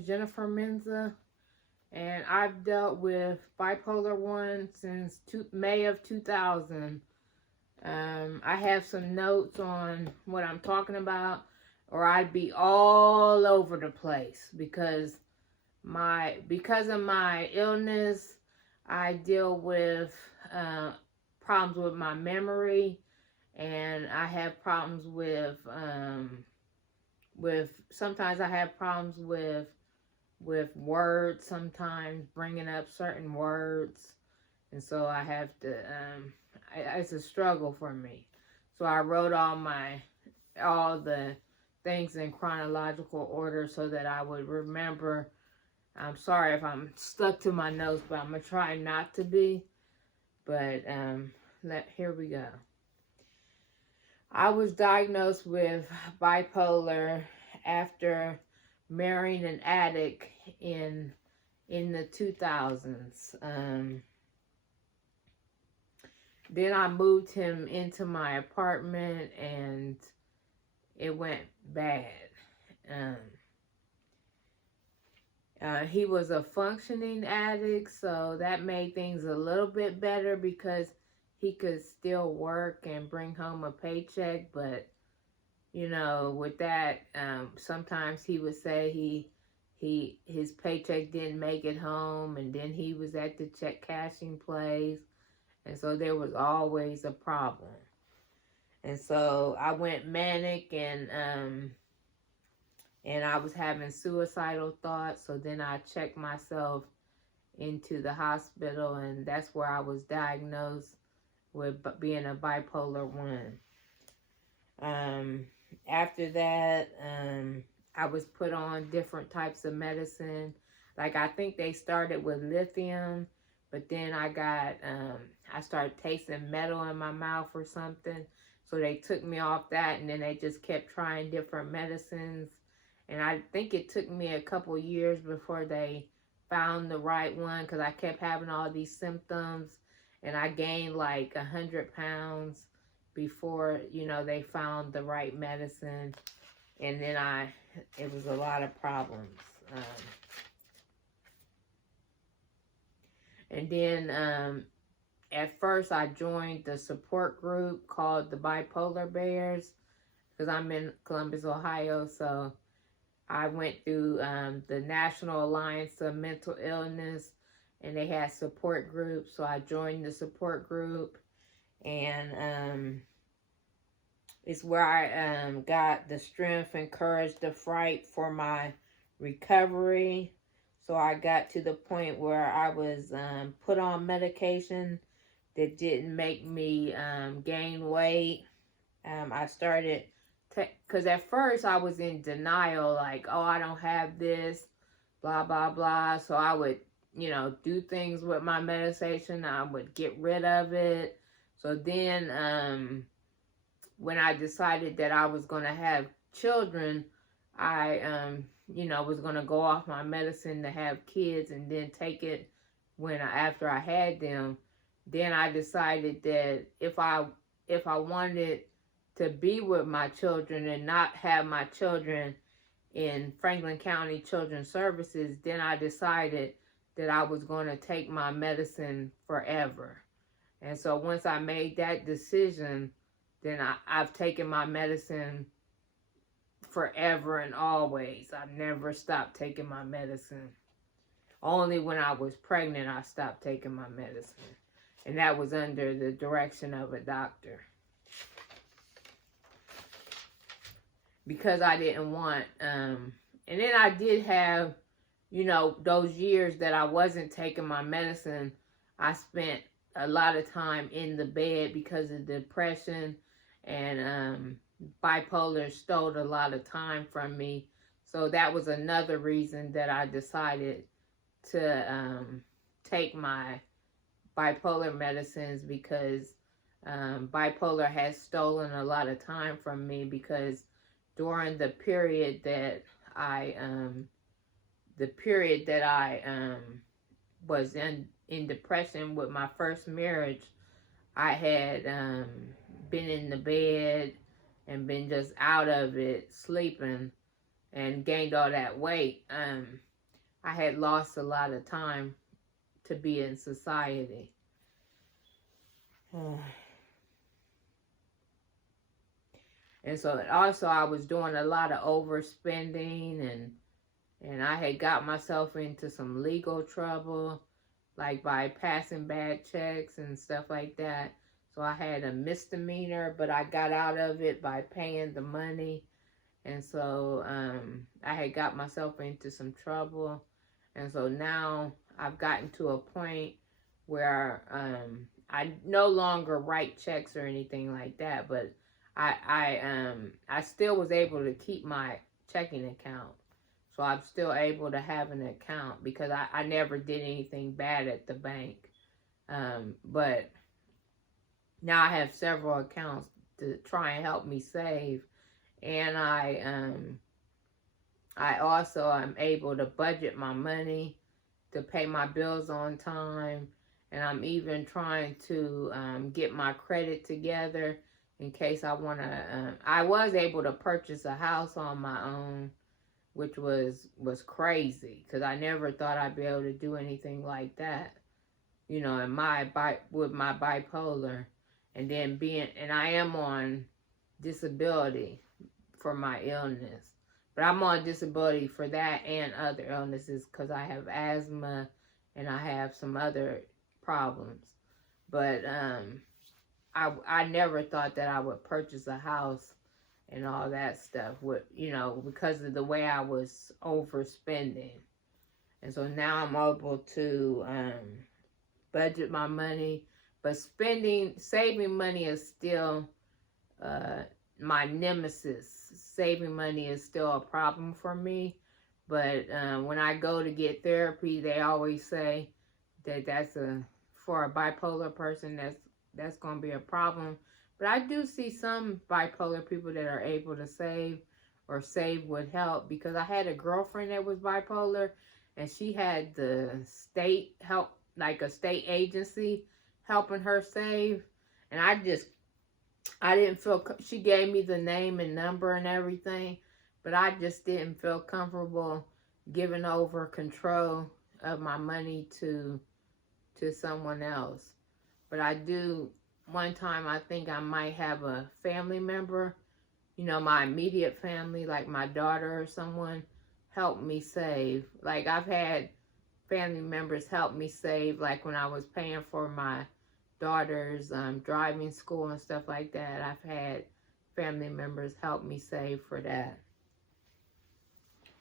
is Jennifer Mensah, and I've dealt with bipolar 1 since May of 2000. I have some notes on what I'm talking about, or I'd be all over the place because of my illness. I deal with problems with my memory, and I have problems with sometimes I have problems with words, sometimes bringing up certain words, and so I have to it's a struggle for me. So I wrote all the things in chronological order so that I would remember. I'm sorry if I'm stuck to my notes, but I'm gonna try not to be. But here we go. I was diagnosed with bipolar after marrying an addict in the 2000s. Then I moved him into my apartment, and it went bad. He was a functioning addict, so that made things a little bit better because he could still work and bring home a paycheck. But with that, sometimes he would say his paycheck didn't make it home, and then he was at the check cashing place, and so there was always a problem. And so I went manic, and I was having suicidal thoughts. So then I checked myself into the hospital, and that's where I was diagnosed with being a bipolar 1. After that, I was put on different types of medicine. Like, I think they started with lithium, but then I started tasting metal in my mouth or something. So they took me off that, and then they just kept trying different medicines. And I think it took me a couple years before they found the right one, because I kept having all these symptoms, and I gained like 100 pounds before, they found the right medicine. And then it was a lot of problems. And then at first I joined the support group called the Bipolar Bears, because I'm in Columbus, Ohio. So I went through the National Alliance of Mental Illness, and they had support groups. So I joined the support group, and it's where I got the strength and courage to fight for my recovery. So I got to the point where I was put on medication that didn't make me gain weight. I started, because at first I was in denial, like, oh, I don't have this, blah, blah, blah. So I would, do things with my medication. I would get rid of it. So then when I decided that I was going to have children, I, was going to go off my medicine to have kids and then take it after I had them. Then I decided that if I wanted to be with my children and not have my children in Franklin County Children's Services, then I decided that I was going to take my medicine forever. And so once I made that decision, then I've taken my medicine forever and always. I've never stopped taking my medicine. Only when I was pregnant, I stopped taking my medicine. And that was under the direction of a doctor. Because I didn't want, and then I did have, those years that I wasn't taking my medicine, I spent a lot of time in the bed because of depression, and bipolar stole a lot of time from me. So that was another reason that I decided to take my bipolar medicines, because bipolar has stolen a lot of time from me, because during the period that I was in depression with my first marriage, I had been in the bed and been just out of it, sleeping, and gained all that weight. I had lost a lot of time to be in society. And so also I was doing a lot of overspending, and I had got myself into some legal trouble, like by passing bad checks and stuff like that. So I had a misdemeanor, but I got out of it by paying the money. And so I had got myself into some trouble. And so now I've gotten to a point where I no longer write checks or anything like that, but I still was able to keep my checking account. So I'm still able to have an account because I never did anything bad at the bank. But now I have several accounts to try and help me save. And I also am able to budget my money to pay my bills on time. And I'm even trying to get my credit together in case I want to. I was able to purchase a house on my own, which was crazy because I never thought I'd be able to do anything like that, you know, with my bipolar, and then and I am on disability for my illness, but I'm on disability for that and other illnesses because I have asthma and I have some other problems. But I never thought that I would purchase a house and all that stuff, with, you know, because of the way I was overspending. And so now I'm able to budget my money, but saving money is still my nemesis. Saving money is still a problem for me. But when I go to get therapy, they always say that for a bipolar person, that's going to be a problem. But I do see some bipolar people that are able to save, or save with help, because I had a girlfriend that was bipolar, and she had the state help, like a state agency helping her save. And I didn't feel, she gave me the name and number and everything, but I just didn't feel comfortable giving over control of my money to someone else. But I do. One time I think I might have a family member, you know, my immediate family, like my daughter or someone, help me save. Like I've had family members help me save, like when I was paying for my daughter's driving school and stuff like that. I've had family members help me save for that.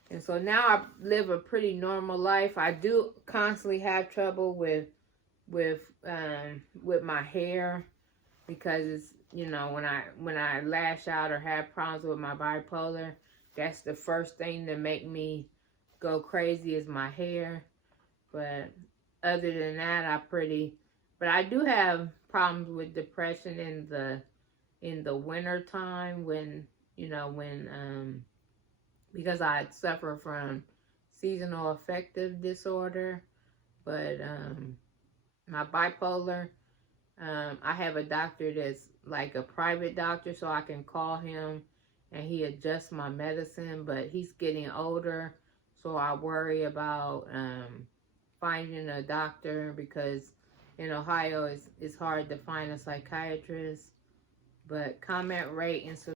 And so now I live a pretty normal life. I do constantly have trouble with my hair, because it's, you know, when I lash out or have problems with my bipolar, that's the first thing that make me go crazy is my hair. But other than that, but I do have problems with depression in the winter time, when, you know, because I suffer from seasonal affective disorder. But my bipolar, I have a doctor that's like a private doctor, so I can call him and he adjusts my medicine, but he's getting older, so I worry about finding a doctor, because in Ohio it's hard to find a psychiatrist. But comment, rate, and subscribe.